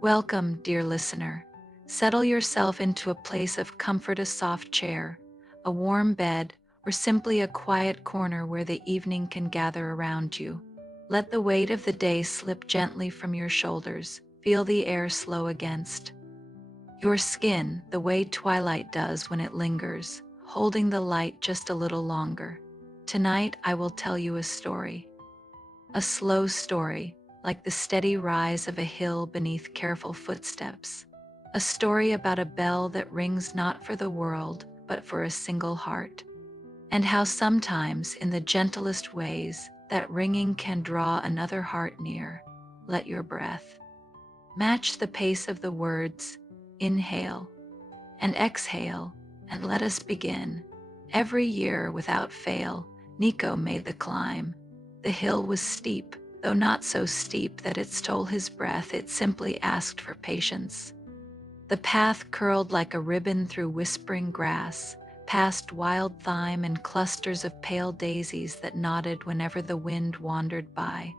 Welcome, dear listener. Settle yourself into a place of comfort, a soft chair, a warm bed, or simply a quiet corner where the evening can gather around you. Let the weight of the day slip gently from your shoulders. Feel the air slow against your skin the way twilight does when it lingers, holding the light just a little longer. Tonight, I will tell you a story. A slow story, like the steady rise of a hill beneath careful footsteps. A story about a bell that rings not for the world, but for a single heart. And how sometimes, in the gentlest ways, that ringing can draw another heart near. Let your breath match the pace of the words. Inhale and exhale, and let us begin. Every year, without fail, Niko made the climb. The hill was steep, though not so steep that it stole his breath, it simply asked for patience. The path curled like a ribbon through whispering grass, past wild thyme and clusters of pale daisies that nodded whenever the wind wandered by.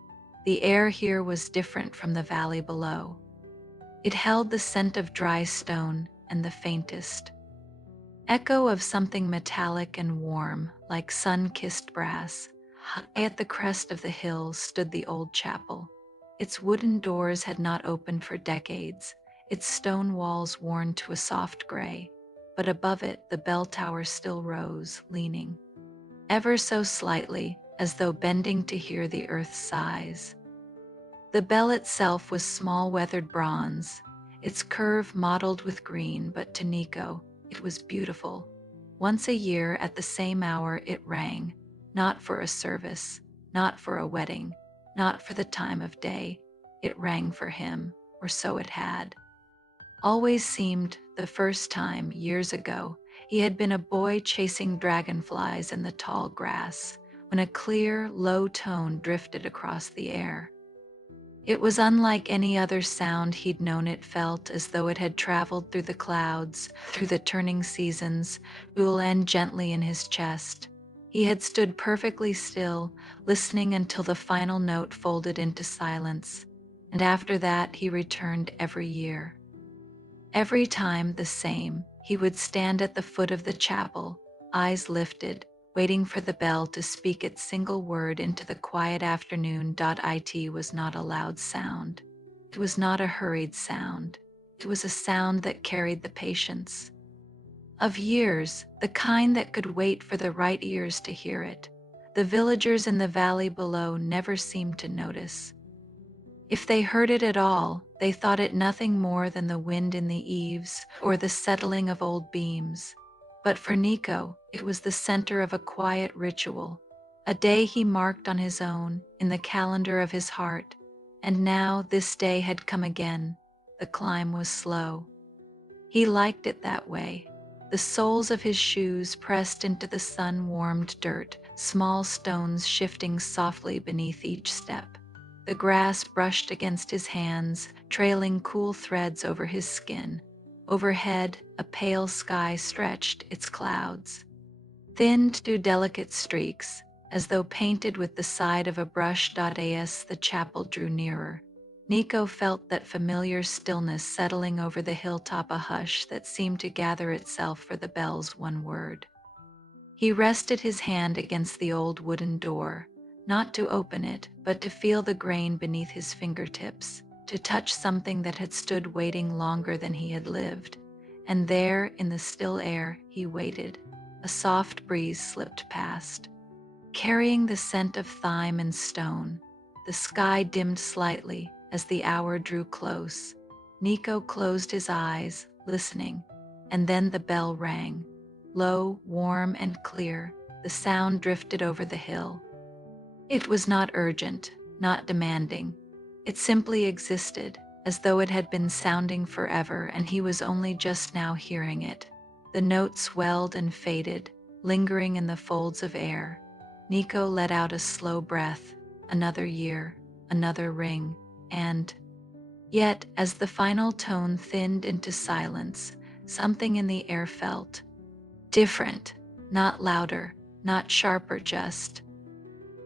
The air here was different from the valley below. It held the scent of dry stone and the faintest echo of something metallic and warm, like sun-kissed brass. High at the crest of the hill stood the old chapel. Its wooden doors had not opened for decades, its stone walls worn to a soft gray, but above it the bell tower still rose, leaning, ever so slightly, as though bending to hear the earth's sighs. The bell itself was small weathered bronze, its curve mottled with green, but to Niko, it was beautiful. Once a year at the same hour it rang, not for a service, not for a wedding, not for the time of day. It rang for him, or so it had. Always seemed the first time, years ago, he had been a boy chasing dragonflies in the tall grass, when a clear, low tone drifted across the air. It was unlike any other sound he'd known. It felt as though it had traveled through the clouds, through the turning seasons, to end gently in his chest. He had stood perfectly still, listening until the final note folded into silence, and after that he returned every year. Every time the same, he would stand at the foot of the chapel, eyes lifted, waiting for the bell to speak its single word into the quiet afternoon. It was not a loud sound. It was not a hurried sound. It was a sound that carried the patience of years, the kind that could wait for the right ears to hear it. The villagers in the valley below never seemed to notice. If they heard it at all, they thought it nothing more than the wind in the eaves or the settling of old beams. But for Niko, it was the center of a quiet ritual, a day he marked on his own, in the calendar of his heart. And now this day had come again. The climb was slow. He liked it that way. The soles of his shoes pressed into the sun-warmed dirt, small stones shifting softly beneath each step. The grass brushed against his hands, trailing cool threads over his skin. Overhead, a pale sky stretched its clouds, thinned to delicate streaks, as though painted with the side of a brush. As the chapel drew nearer, Niko felt that familiar stillness settling over the hilltop, a hush that seemed to gather itself for the bell's one word. He rested his hand against the old wooden door, not to open it, but to feel the grain beneath his fingertips, to touch something that had stood waiting longer than he had lived. And there, in the still air, he waited. A soft breeze slipped past, carrying the scent of thyme and stone. The sky dimmed slightly as the hour drew close. Niko closed his eyes, listening, and then the bell rang. Low, warm, and clear, the sound drifted over the hill. It was not urgent, not demanding. It simply existed, as though it had been sounding forever and he was only just now hearing it. The notes swelled and faded, lingering in the folds of air. Niko let out a slow breath. Another year, another ring, and yet, as the final tone thinned into silence, something in the air felt different, not louder, not sharper, just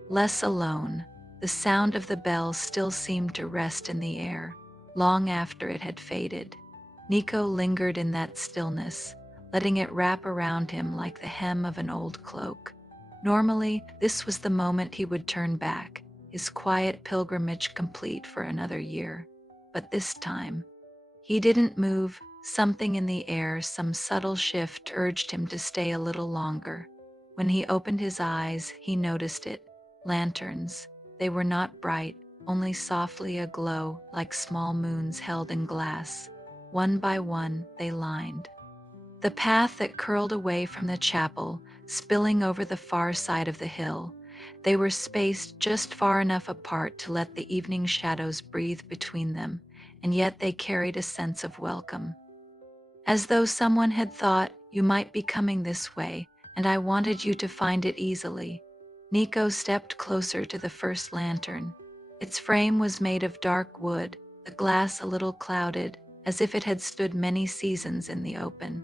less alone. The sound of the bell still seemed to rest in the air, long after it had faded. Niko lingered in that stillness, letting it wrap around him like the hem of an old cloak. Normally, this was the moment he would turn back, his quiet pilgrimage complete for another year. But this time, he didn't move. Something in the air, some subtle shift urged him to stay a little longer. When he opened his eyes, he noticed it. Lanterns. They were not bright, only softly aglow like small moons held in glass. One by one, they lined the path that curled away from the chapel, spilling over the far side of the hill. They were spaced just far enough apart to let the evening shadows breathe between them, and yet they carried a sense of welcome. As though someone had thought, "You might be coming this way, and I wanted you to find it easily." Niko stepped closer to the first lantern. Its frame was made of dark wood, the glass a little clouded, as if it had stood many seasons in the open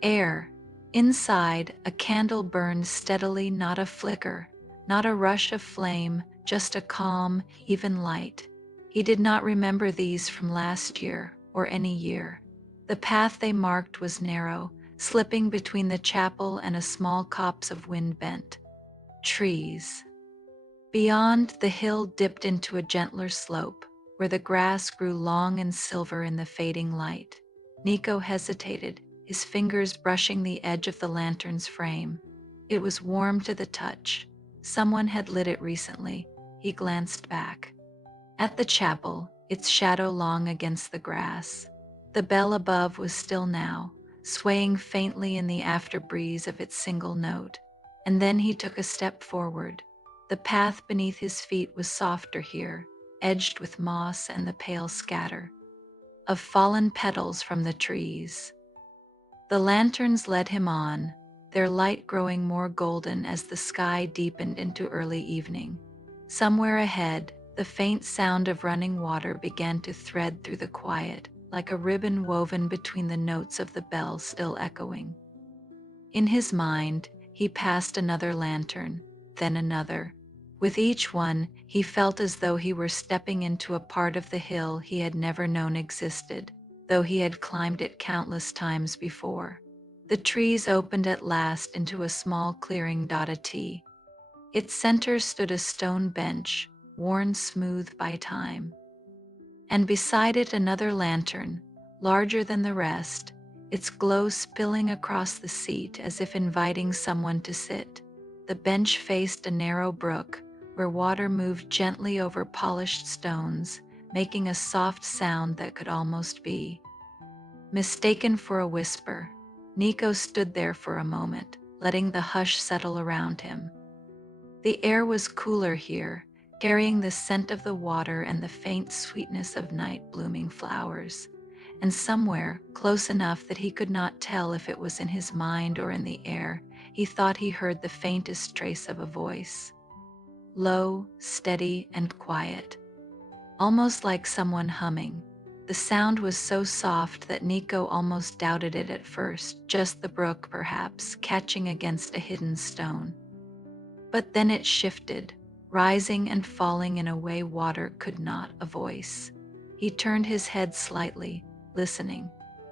air. Inside, a candle burned steadily, not a flicker, not a rush of flame, just a calm, even light. He did not remember these from last year or any year. The path they marked was narrow, slipping between the chapel and a small copse of wind-bent trees. Beyond, the hill dipped into a gentler slope, where the grass grew long and silver in the fading light. Niko hesitated, his fingers brushing the edge of the lantern's frame. It was warm to the touch. Someone had lit it recently. He glanced back. At the chapel, its shadow long against the grass. The bell above was still now, swaying faintly in the after-breeze of its single note. And then he took a step forward. The path beneath his feet was softer here, edged with moss and the pale scatter of fallen petals from the trees. The lanterns led him on, their light growing more golden as the sky deepened into early evening. Somewhere ahead, the faint sound of running water began to thread through the quiet, like a ribbon woven between the notes of the bell still echoing. In his mind, he passed another lantern, then another. With each one, he felt as though he were stepping into a part of the hill he had never known existed, though he had climbed it countless times before. The trees opened at last into a small clearing dotted T. Its center stood a stone bench, worn smooth by time. And beside it another lantern, larger than the rest, its glow spilling across the seat as if inviting someone to sit. The bench faced a narrow brook, where water moved gently over polished stones, making a soft sound that could almost be mistaken for a whisper. Niko stood there for a moment, letting the hush settle around him. The air was cooler here, carrying the scent of the water and the faint sweetness of night-blooming flowers. And somewhere, close enough that he could not tell if it was in his mind or in the air, he thought he heard the faintest trace of a voice. Low, steady, and quiet, almost like someone humming. The sound was so soft that Niko almost doubted it at first, just the brook perhaps, catching against a hidden stone. But then it shifted, rising and falling in a way water could not, a voice. He turned his head slightly, listening.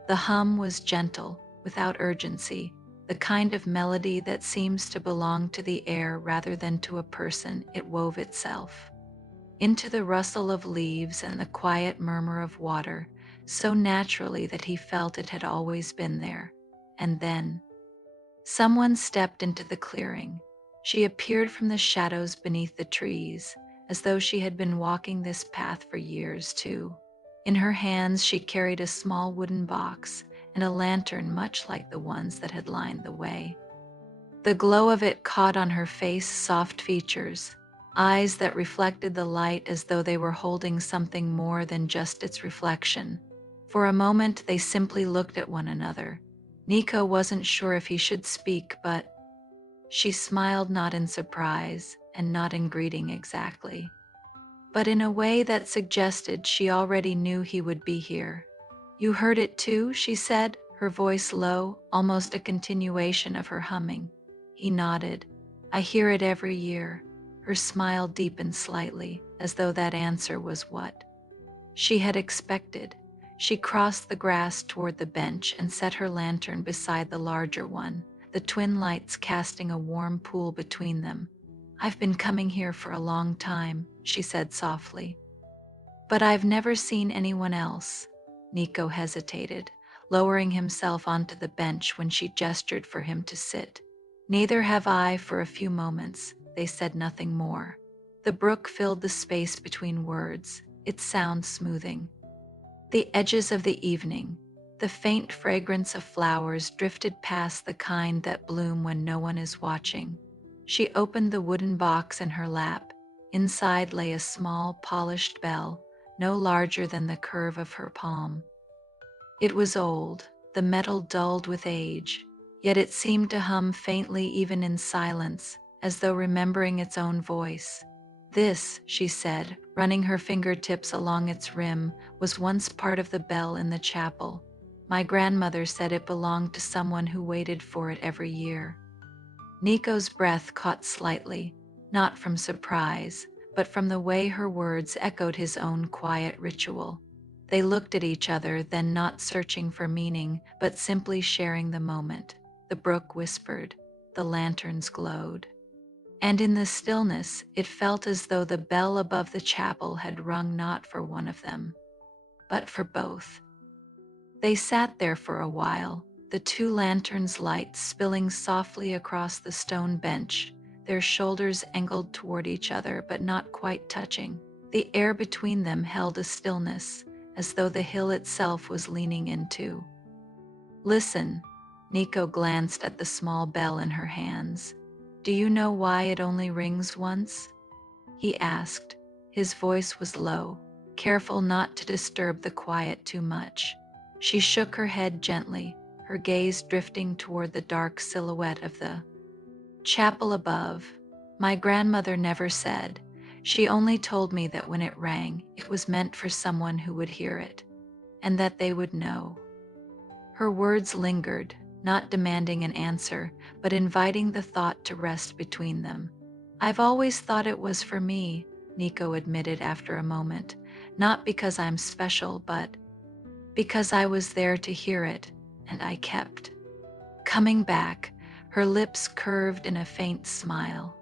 The hum was gentle, without urgency, the kind of melody that seems to belong to the air rather than to a person. It wove itself into the rustle of leaves and the quiet murmur of water, so naturally that he felt it had always been there. And then, someone stepped into the clearing. She appeared from the shadows beneath the trees, as though she had been walking this path for years too. In her hands she carried a small wooden box and a lantern much like the ones that had lined the way. The glow of it caught on her face soft features, eyes that reflected the light as though they were holding something more than just its reflection. For a moment they simply looked at one another. Niko wasn't sure if he should speak, but she smiled, not in surprise and not in greeting exactly, but in a way that suggested she already knew he would be here. "You heard it too?" she said, her voice low, almost a continuation of her humming. He nodded. "I hear it every year." Her smile deepened slightly, as though that answer was what she had expected. She crossed the grass toward the bench and set her lantern beside the larger one, the twin lights casting a warm pool between them. "I've been coming here for a long time," she said softly. "But I've never seen anyone else." Niko hesitated, lowering himself onto the bench when she gestured for him to sit. "Neither have I for a few moments." They said nothing more. The brook filled the space between words, its sound smoothing. The edges of the evening, the faint fragrance of flowers drifted past, the kind that bloom when no one is watching. She opened the wooden box in her lap. Inside lay a small, polished bell, no larger than the curve of her palm. It was old, the metal dulled with age, yet it seemed to hum faintly even in silence, as though remembering its own voice. "This," she said, running her fingertips along its rim, "was once part of the bell in the chapel. My grandmother said it belonged to someone who waited for it every year." Niko's breath caught slightly, not from surprise, but from the way her words echoed his own quiet ritual. They looked at each other, then, not searching for meaning, but simply sharing the moment. The brook whispered, the lanterns glowed. And in the stillness, it felt as though the bell above the chapel had rung not for one of them, but for both. They sat there for a while, the two lanterns' light spilling softly across the stone bench, their shoulders angled toward each other but not quite touching. The air between them held a stillness, as though the hill itself was leaning into. "Listen." Niko glanced at the small bell in her hands. "Do you know why it only rings once?" he asked. His voice was low, careful not to disturb the quiet too much. She shook her head gently, her gaze drifting toward the dark silhouette of the chapel above. "My grandmother never said. She only told me that when it rang, it was meant for someone who would hear it, and that they would know." Her words lingered, not demanding an answer, but inviting the thought to rest between them. "I've always thought it was for me," Niko admitted after a moment, "not because I'm special, but because I was there to hear it, and I kept coming back." Her lips curved in a faint smile.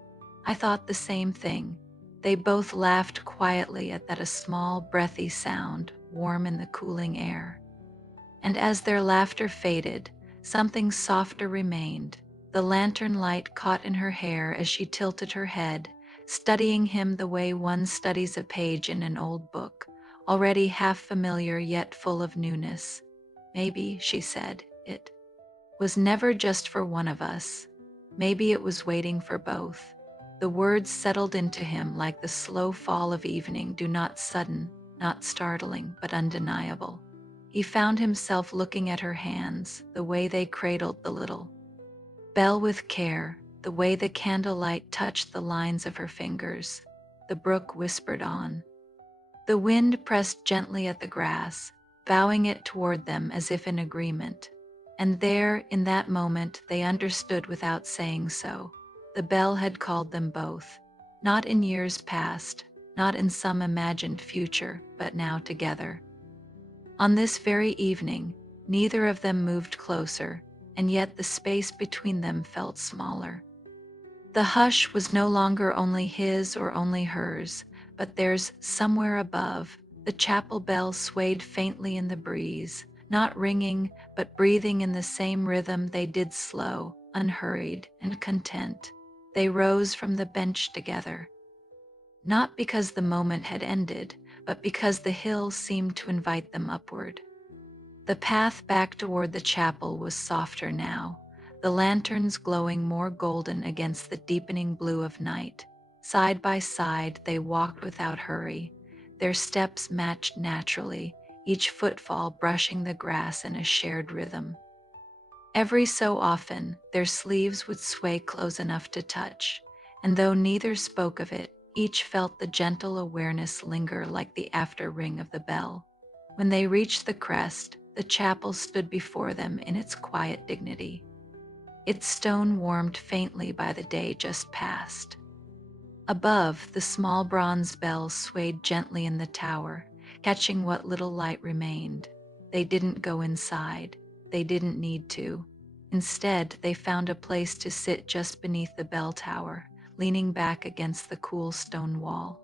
"I thought the same thing." They both laughed quietly at that, a small, breathy sound, warm in the cooling air. And as their laughter faded, something softer remained. The lantern light caught in her hair as she tilted her head, studying him the way one studies a page in an old book, already half familiar yet full of newness. "Maybe," she said, "it was never just for one of us. Maybe it was waiting for both." The words settled into him like the slow fall of evening, do not sudden, not startling, but undeniable. He found himself looking at her hands, the way they cradled the little bell with care, the way the candlelight touched the lines of her fingers. The brook whispered on. The wind pressed gently at the grass, bowing it toward them as if in agreement. And there, in that moment, they understood without saying so. The bell had called them both, not in years past, not in some imagined future, but now together. On this very evening, neither of them moved closer, and yet the space between them felt smaller. The hush was no longer only his or only hers, but theirs somewhere above. The chapel bell swayed faintly in the breeze, not ringing, but breathing in the same rhythm they did, slow, unhurried, and content. They rose from the bench together, not because the moment had ended, but because the hill seemed to invite them upward. The path back toward the chapel was softer now, the lanterns glowing more golden against the deepening blue of night. Side by side, they walked without hurry. Their steps matched naturally, each footfall brushing the grass in a shared rhythm. Every so often, their sleeves would sway close enough to touch, and though neither spoke of it, each felt the gentle awareness linger like the after ring of the bell. When they reached the crest, the chapel stood before them in its quiet dignity, its stone warmed faintly by the day just past. Above, the small bronze bell swayed gently in the tower, catching what little light remained. They didn't go inside. They didn't need to. Instead, they found a place to sit just beneath the bell tower, leaning back against the cool stone wall.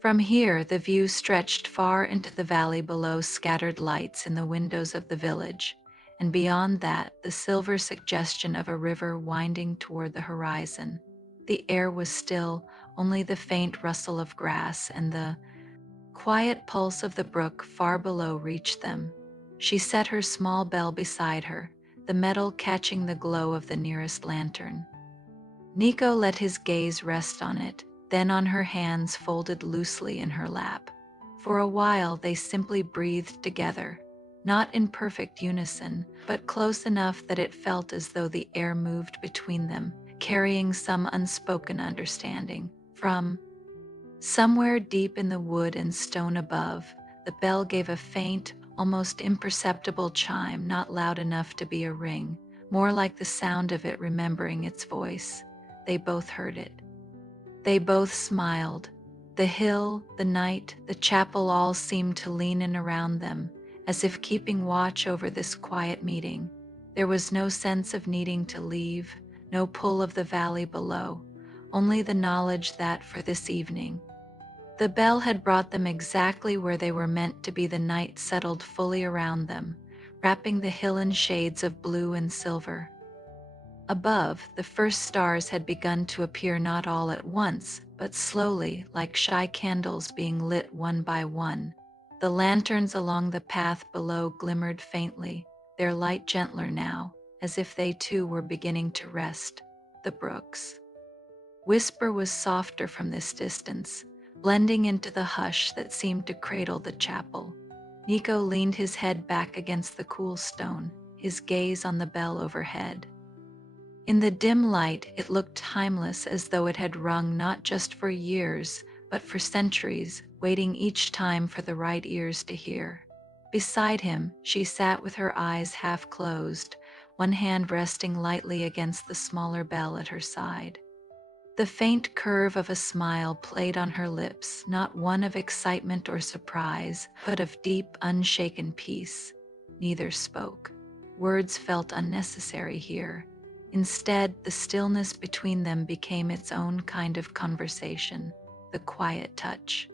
From here, the view stretched far into the valley below, scattered lights in the windows of the village, and beyond that, the silver suggestion of a river winding toward the horizon. The air was still, only the faint rustle of grass and the quiet pulse of the brook far below reached them. She set her small bell beside her, the metal catching the glow of the nearest lantern. Niko let his gaze rest on it, then on her hands folded loosely in her lap. For a while they simply breathed together, not in perfect unison, but close enough that it felt as though the air moved between them, carrying some unspoken understanding. From somewhere deep in the wood and stone above, the bell gave a faint, almost imperceptible chime, not loud enough to be a ring, more like the sound of it remembering its voice. They both heard it. They both smiled. The hill, the night, the chapel all seemed to lean in around them, as if keeping watch over this quiet meeting. There was no sense of needing to leave, no pull of the valley below, only the knowledge that for this evening, the bell had brought them exactly where they were meant to be. The night settled fully around them, wrapping the hill in shades of blue and silver. Above, the first stars had begun to appear, not all at once, but slowly, like shy candles being lit one by one. The lanterns along the path below glimmered faintly, their light gentler now, as if they too were beginning to rest. The brook's whisper was softer from this distance, blending into the hush that seemed to cradle the chapel. Niko leaned his head back against the cool stone, his gaze on the bell overhead. In the dim light, it looked timeless, as though it had rung not just for years, but for centuries, waiting each time for the right ears to hear. Beside him, she sat with her eyes half closed, one hand resting lightly against the smaller bell at her side. The faint curve of a smile played on her lips, not one of excitement or surprise, but of deep, unshaken peace. Neither spoke. Words felt unnecessary here. Instead, the stillness between them became its own kind of conversation, the quiet touch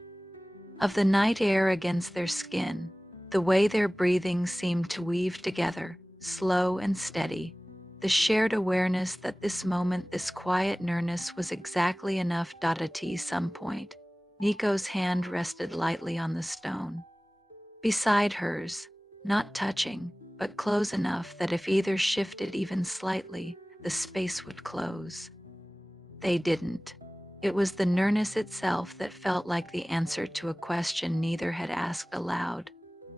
of the night air against their skin, the way their breathing seemed to weave together, slow and steady, the shared awareness that this moment, this quiet nearness was exactly enough. At some point, Niko's hand rested lightly on the stone, beside hers, not touching, but close enough that if either shifted even slightly, the space would close. They didn't. It was the nearness itself that felt like the answer to a question neither had asked aloud.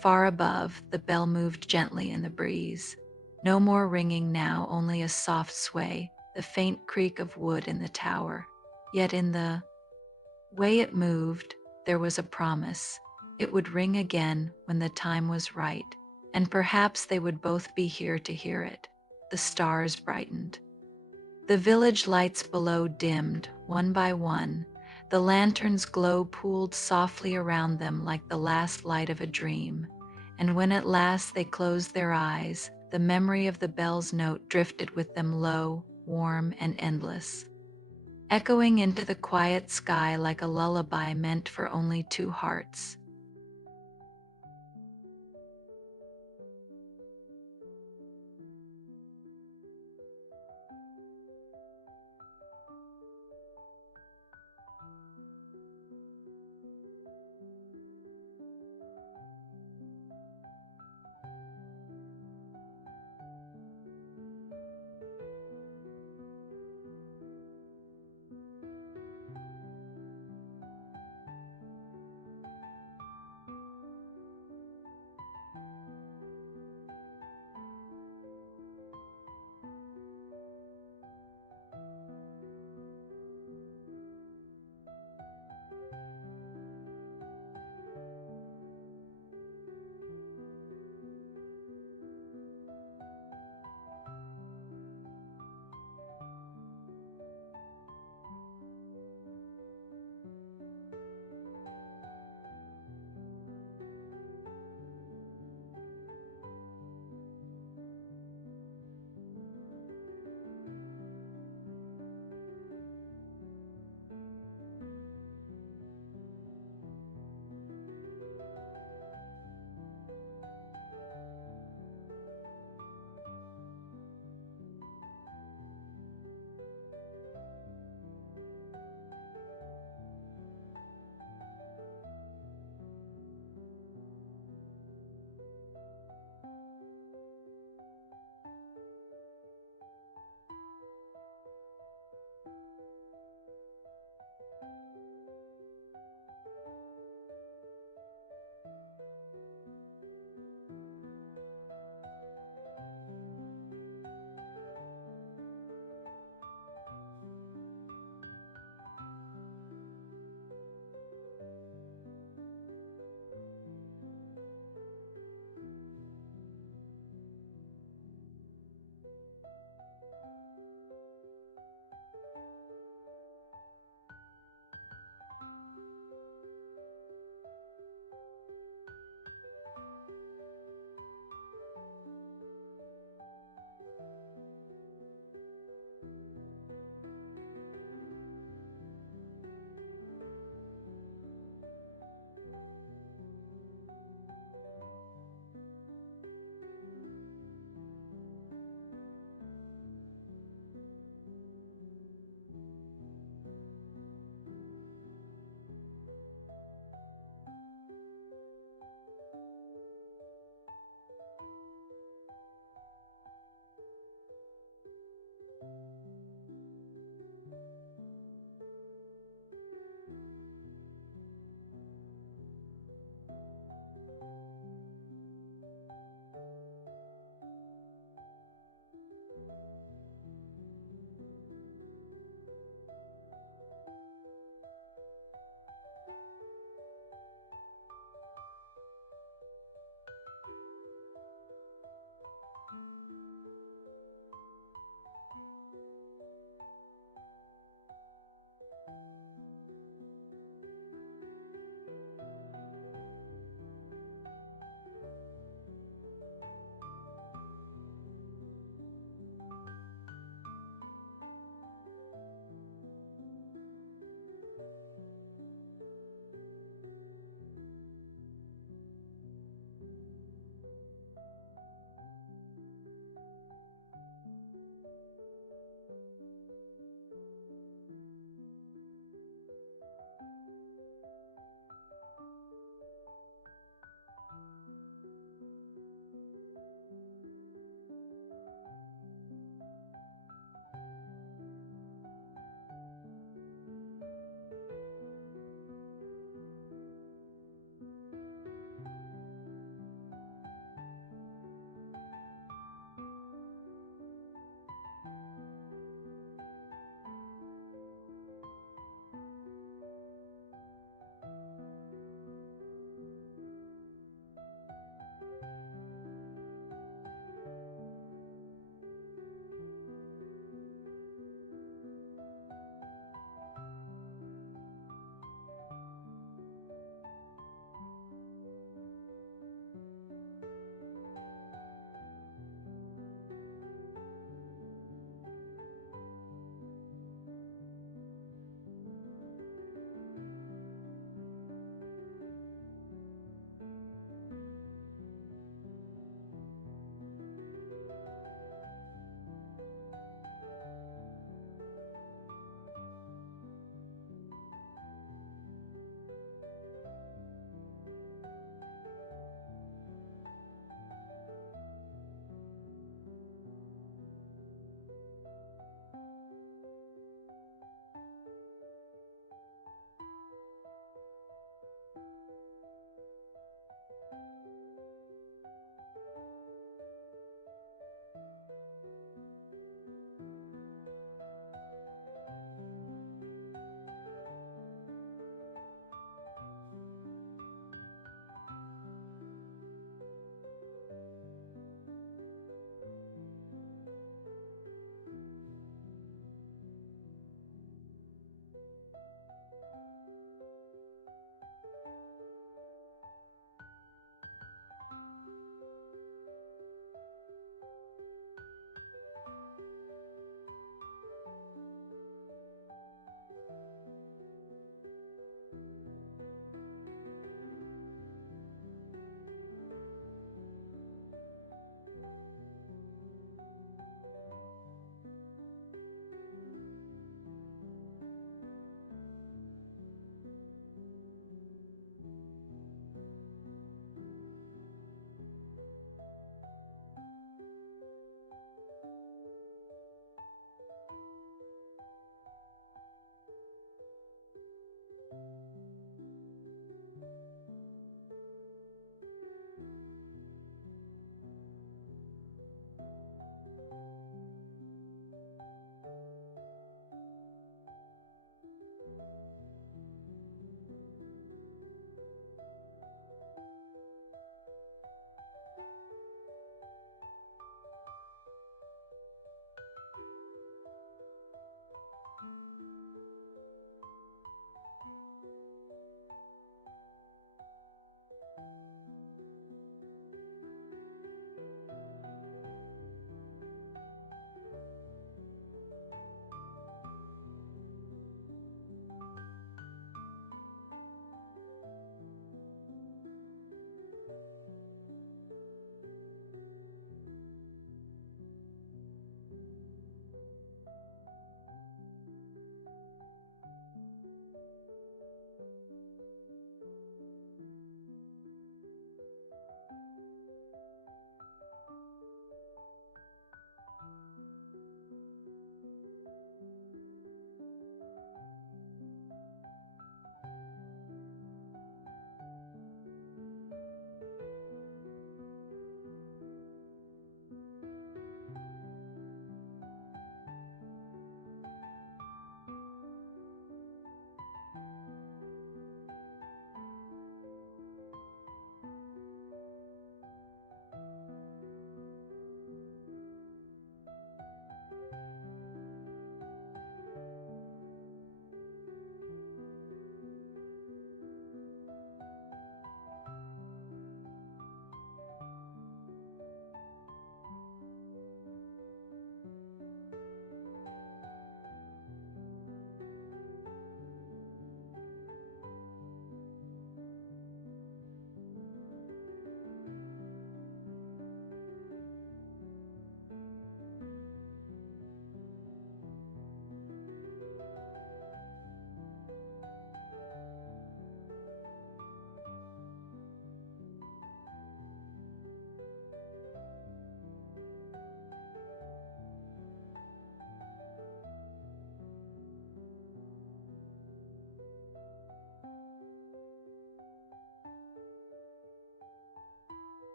Far above, the bell moved gently in the breeze. No more ringing now, only a soft sway, the faint creak of wood in the tower. Yet in the way it moved, there was a promise. It would ring again when the time was right, and perhaps they would both be here to hear it. The stars brightened. The village lights below dimmed, one by one. The lantern's glow pooled softly around them like the last light of a dream. And when at last they closed their eyes, the memory of the bell's note drifted with them, low, warm, and endless, echoing into the quiet sky like a lullaby meant for only two hearts.